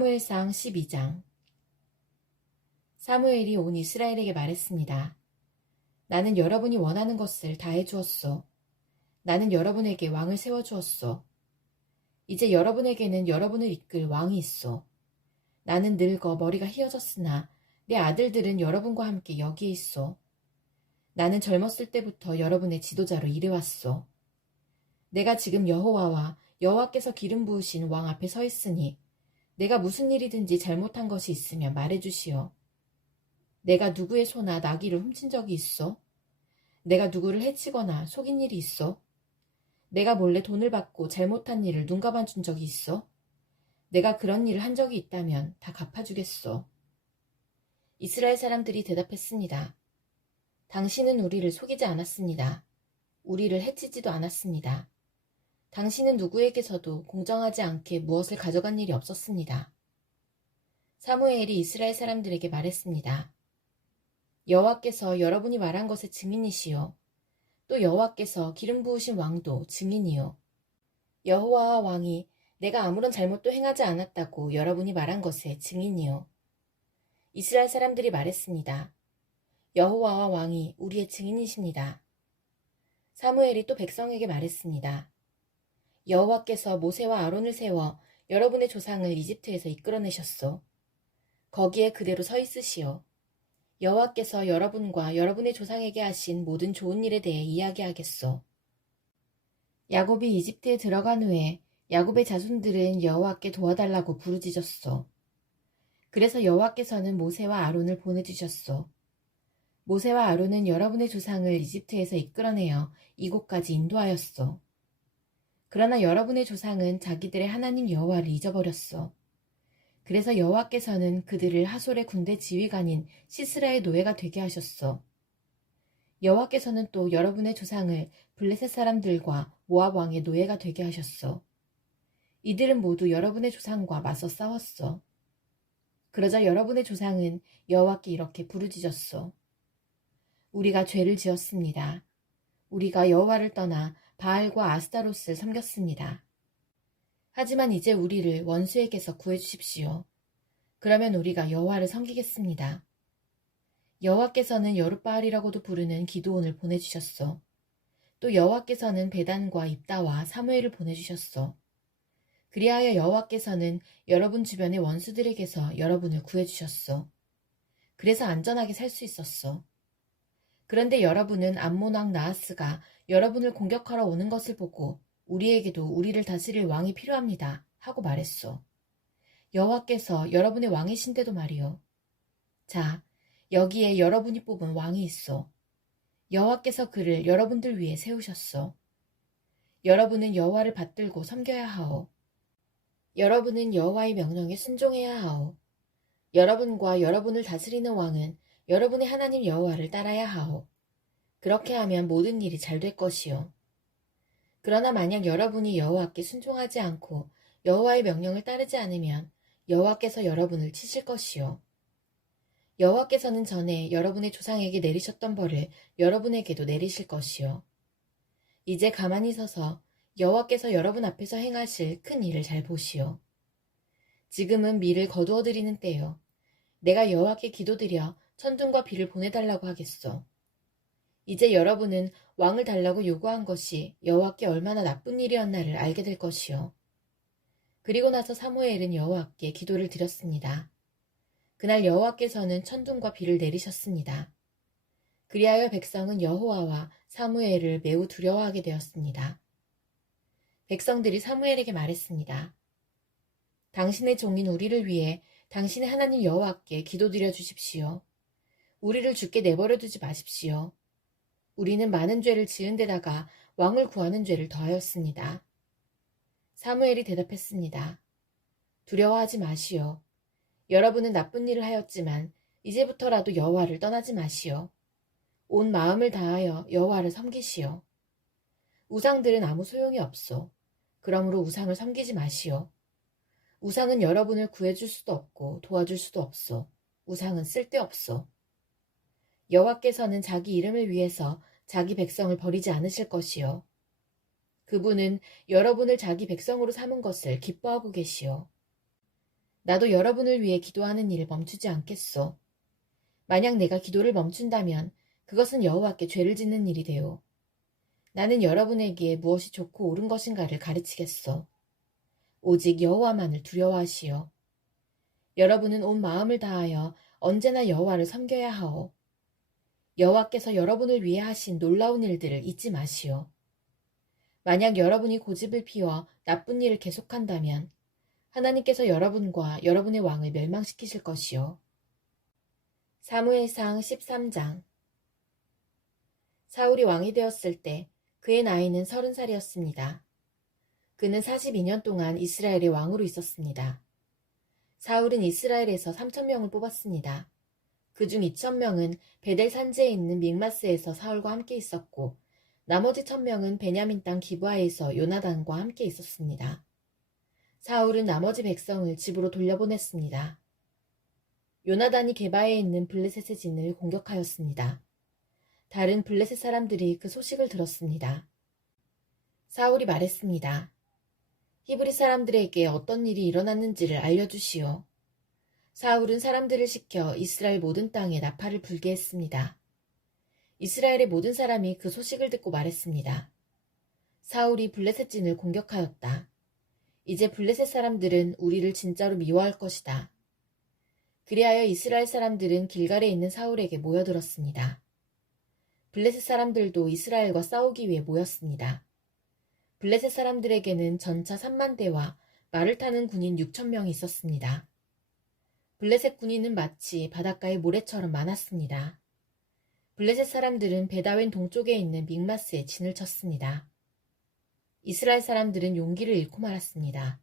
사무엘상 12장. 사무엘이 온 이스라엘에게 말했습니다. 나는 여러분이 원하는 것을 다 해주었소. 나는 여러분에게 왕을 세워주었소. 이제 여러분에게는 여러분을 이끌 왕이 있소. 나는 늙어 머리가 휘어졌으나 내 아들들은 여러분과 함께 여기에 있소. 나는 젊었을 때부터 여러분의 지도자로 일해왔소. 내가 지금 여호와와 여호와께서 기름 부으신 왕 앞에 서 있으니 내가 무슨 일이든지 잘못한 것이 있으면 말해주시오. 내가 누구의 소나 나귀를 훔친 적이 있어? 내가 누구를 해치거나 속인 일이 있어? 내가 몰래 돈을 받고 잘못한 일을 눈감아 준 적이 있어? 내가 그런 일을 한 적이 있다면 다 갚아주겠소. 이스라엘 사람들이 대답했습니다. 당신은 우리를 속이지 않았습니다. 우리를 해치지도 않았습니다. 당신은 누구에게서도 공정하지 않게 무엇을 가져간 일이 없었습니다. 사무엘이 이스라엘 사람들에게 말했습니다. 여호와께서 여러분이 말한 것의 증인이시요. 또 여호와께서 기름 부으신 왕도 증인이요. 여호와와 왕이 내가 아무런 잘못도 행하지 않았다고 여러분이 말한 것의 증인이요. 이스라엘 사람들이 말했습니다. 여호와와 왕이 우리의 증인이십니다. 사무엘이 또 백성에게 말했습니다. 여호와께서 모세와 아론을 세워 여러분의 조상을 이집트에서 이끌어내셨소. 거기에 그대로 서 있으시오. 여호와께서 여러분과 여러분의 조상에게 하신 모든 좋은 일에 대해 이야기하겠소. 야곱이 이집트에 들어간 후에 야곱의 자손들은 여호와께 도와달라고 부르짖었소. 그래서 여호와께서는 모세와 아론을 보내주셨소. 모세와 아론은 여러분의 조상을 이집트에서 이끌어내어 이곳까지 인도하였소. 그러나 여러분의 조상은 자기들의 하나님 여호와를 잊어버렸소. 그래서 여호와께서는 그들을 하솔의 군대 지휘관인 시스라의 노예가 되게 하셨소. 여호와께서는 또 여러분의 조상을 블레셋 사람들과 모압 왕의 노예가 되게 하셨소. 이들은 모두 여러분의 조상과 맞서 싸웠소. 그러자 여러분의 조상은 여호와께 이렇게 부르짖었소. 우리가 죄를 지었습니다. 우리가 여호와를 떠나 바알과 아스타롯을 섬겼습니다. 하지만 이제 우리를 원수에게서 구해주십시오. 그러면 우리가 여호와를 섬기겠습니다. 여호와께서는 여룻바알이라고도 부르는 기드온을 보내주셨소. 또 여호와께서는 베단과 입다와 사무엘을 보내주셨소. 그리하여 여호와께서는 여러분 주변의 원수들에게서 여러분을 구해주셨소. 그래서 안전하게 살 수 있었소. 그런데 여러분은 암몬 왕 나하스가 여러분을 공격하러 오는 것을 보고 우리에게도 우리를 다스릴 왕이 필요합니다 하고 말했소. 여호와께서 여러분의 왕이신데도 말이요. 자, 여기에 여러분이 뽑은 왕이 있소. 여호와께서 그를 여러분들 위해 세우셨소. 여러분은 여호와를 받들고 섬겨야 하오. 여러분은 여호와의 명령에 순종해야 하오. 여러분과 여러분을 다스리는 왕은 여러분의 하나님 여호와를 따라야 하오. 그렇게 하면 모든 일이 잘 될 것이요. 그러나 만약 여러분이 여호와께 순종하지 않고 여호와의 명령을 따르지 않으면 여호와께서 여러분을 치실 것이요. 여호와께서는 전에 여러분의 조상에게 내리셨던 벌을 여러분에게도 내리실 것이요. 이제 가만히 서서 여호와께서 여러분 앞에서 행하실 큰 일을 잘 보시오. 지금은 밀을 거두어드리는 때요. 내가 여호와께 기도드려 천둥과 비를 보내달라고 하겠소. 이제 여러분은 왕을 달라고 요구한 것이 여호와께 얼마나 나쁜 일이었나를 알게 될 것이요. 그리고 나서 사무엘은 여호와께 기도를 드렸습니다. 그날 여호와께서는 천둥과 비를 내리셨습니다. 그리하여 백성은 여호와와 사무엘을 매우 두려워하게 되었습니다. 백성들이 사무엘에게 말했습니다. 당신의 종인 우리를 위해 당신의 하나님 여호와께 기도드려 주십시오. 우리를 죽게 내버려 두지 마십시오. 우리는 많은 죄를 지은 데다가 왕을 구하는 죄를 더하였습니다. 사무엘이 대답했습니다. 두려워하지 마시오. 여러분은 나쁜 일을 하였지만 이제부터라도 여호와를 떠나지 마시오. 온 마음을 다하여 여호와를 섬기시오. 우상들은 아무 소용이 없소. 그러므로 우상을 섬기지 마시오. 우상은 여러분을 구해줄 수도 없고 도와줄 수도 없소. 우상은 쓸데없소. 여호와께서는 자기 이름을 위해서 자기 백성을 버리지 않으실 것이요. 그분은 여러분을 자기 백성으로 삼은 것을 기뻐하고 계시오. 나도 여러분을 위해 기도하는 일을 멈추지 않겠소. 만약 내가 기도를 멈춘다면 그것은 여호와께 죄를 짓는 일이 되오. 나는 여러분에게 무엇이 좋고 옳은 것인가를 가르치겠소. 오직 여호와만을 두려워하시오. 여러분은 온 마음을 다하여 언제나 여호와를 섬겨야 하오. 여호와께서 여러분을 위해 하신 놀라운 일들을 잊지 마시오. 만약 여러분이 고집을 피워 나쁜 일을 계속한다면 하나님께서 여러분과 여러분의 왕을 멸망시키실 것이요. 사무엘상 13장. 사울이 왕이 되었을 때 그의 나이는 30살이었습니다. 그는 42년 동안 이스라엘의 왕으로 있었습니다. 사울은 이스라엘에서 3,000명을 뽑았습니다. 그중 2,000명은 베델 산지에 있는 믹마스에서 사울과 함께 있었고 나머지 1,000명은 베냐민 땅 기브아에서 요나단과 함께 있었습니다. 사울은 나머지 백성을 집으로 돌려보냈습니다. 요나단이 게바에 있는 블레셋의 진을 공격하였습니다. 다른 블레셋 사람들이 그 소식을 들었습니다. 사울이 말했습니다. 히브리 사람들에게 어떤 일이 일어났는지를 알려주시오. 사울은 사람들을 시켜 이스라엘 모든 땅에 나팔을 불게 했습니다. 이스라엘의 모든 사람이 그 소식을 듣고 말했습니다. 사울이 블레셋 진을 공격하였다. 이제 블레셋 사람들은 우리를 진짜로 미워할 것이다. 그리하여 이스라엘 사람들은 길갈에 있는 사울에게 모여들었습니다. 블레셋 사람들도 이스라엘과 싸우기 위해 모였습니다. 블레셋 사람들에게는 전차 3만 대와 말을 타는 군인 6,000명이 있었습니다. 블레셋 군인은 마치 바닷가의 모래처럼 많았습니다. 블레셋 사람들은 베다웬 동쪽에 있는 믹마스에 진을 쳤습니다. 이스라엘 사람들은 용기를 잃고 말았습니다.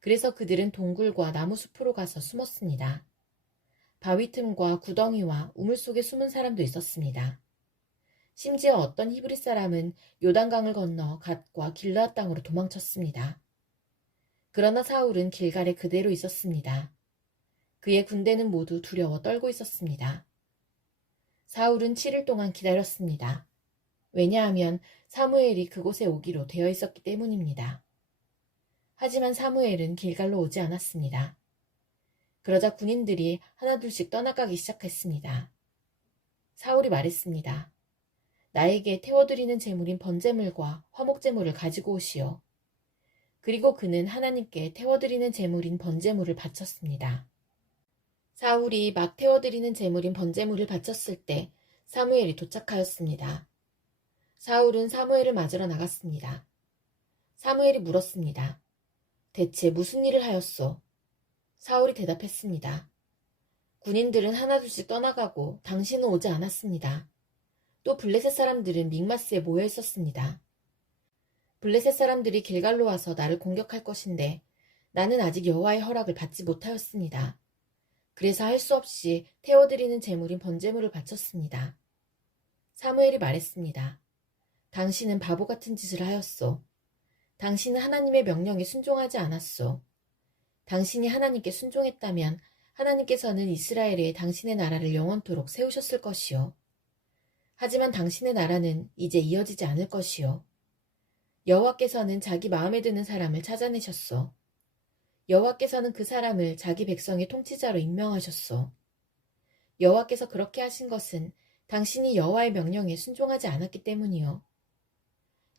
그래서 그들은 동굴과 나무 숲으로 가서 숨었습니다. 바위 틈과 구덩이와 우물 속에 숨은 사람도 있었습니다. 심지어 어떤 히브리 사람은 요단강을 건너 갓과 길르앗 땅으로 도망쳤습니다. 그러나 사울은 길갈에 그대로 있었습니다. 그의 군대는 모두 두려워 떨고 있었습니다. 사울은 7일 동안 기다렸습니다. 왜냐하면 사무엘이 그곳에 오기로 되어 있었기 때문입니다. 하지만 사무엘은 길갈로 오지 않았습니다. 그러자 군인들이 하나둘씩 떠나가기 시작했습니다. 사울이 말했습니다. 나에게 태워드리는 제물인 번제물과 화목제물을 가지고 오시오. 그리고 그는 하나님께 태워드리는 제물인 번제물을 바쳤습니다. 사울이 막 태워드리는 제물인 번제물을 바쳤을 때 사무엘이 도착하였습니다. 사울은 사무엘을 맞으러 나갔습니다. 사무엘이 물었습니다. 대체 무슨 일을 하였소? 사울이 대답했습니다. 군인들은 하나둘씩 떠나가고 당신은 오지 않았습니다. 또 블레셋 사람들은 믹마스에 모여 있었습니다. 블레셋 사람들이 길갈로 와서 나를 공격할 것인데 나는 아직 여호와의 허락을 받지 못하였습니다. 그래서 할 수 없이 태워드리는 제물인 번제물을 바쳤습니다. 사무엘이 말했습니다. 당신은 바보 같은 짓을 하였소. 당신은 하나님의 명령에 순종하지 않았소. 당신이 하나님께 순종했다면 하나님께서는 이스라엘에 당신의 나라를 영원토록 세우셨을 것이요. 하지만 당신의 나라는 이제 이어지지 않을 것이요. 여호와께서는 자기 마음에 드는 사람을 찾아내셨소. 여호와께서는 그 사람을 자기 백성의 통치자로 임명하셨소. 여호와께서 그렇게 하신 것은 당신이 여호와의 명령에 순종하지 않았기 때문이요.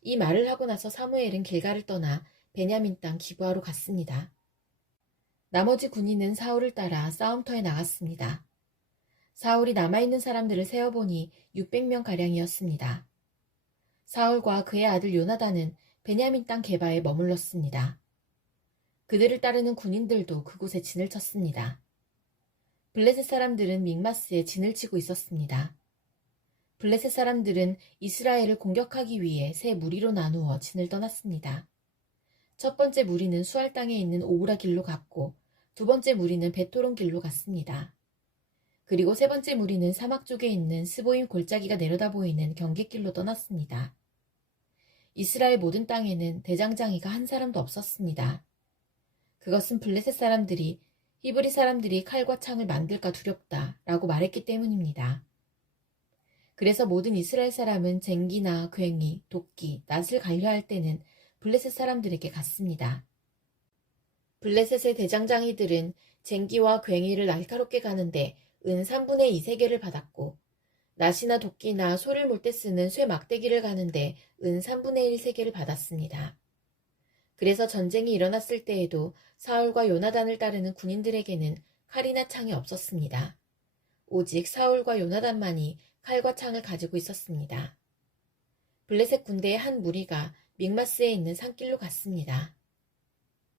이 말을 하고 나서 사무엘은 길갈을 떠나 베냐민 땅 기브아로 갔습니다. 나머지 군인은 사울을 따라 싸움터에 나갔습니다. 사울이 남아있는 사람들을 세어보니 600명가량이었습니다. 사울과 그의 아들 요나단은 베냐민 땅 게바에 머물렀습니다. 그들을 따르는 군인들도 그곳에 진을 쳤습니다. 블레셋 사람들은 믹마스에 진을 치고 있었습니다. 블레셋 사람들은 이스라엘을 공격하기 위해 세 무리로 나누어 진을 떠났습니다. 첫 번째 무리는 수알 땅에 있는 오브라 길로 갔고 두 번째 무리는 베토론 길로 갔습니다. 그리고 세 번째 무리는 사막 쪽에 있는 스보임 골짜기가 내려다 보이는 경계길로 떠났습니다. 이스라엘 모든 땅에는 대장장이가 한 사람도 없었습니다. 그것은 블레셋 사람들이 히브리 사람들이 칼과 창을 만들까 두렵다 라고 말했기 때문입니다. 그래서 모든 이스라엘 사람은 쟁기나 괭이, 도끼, 낫을 갈려할 때는 블레셋 사람들에게 갔습니다. 블레셋의 대장장이들은 쟁기와 괭이를 날카롭게 가는데 은 3분의 2 세겔을 받았고 낫이나 도끼나 소를 몰 때 쓰는 쇠 막대기를 가는데 은 3분의 1 세겔을 받았습니다. 그래서 전쟁이 일어났을 때에도 사울과 요나단을 따르는 군인들에게는 칼이나 창이 없었습니다. 오직 사울과 요나단만이 칼과 창을 가지고 있었습니다. 블레셋 군대의 한 무리가 믹마스에 있는 산길로 갔습니다.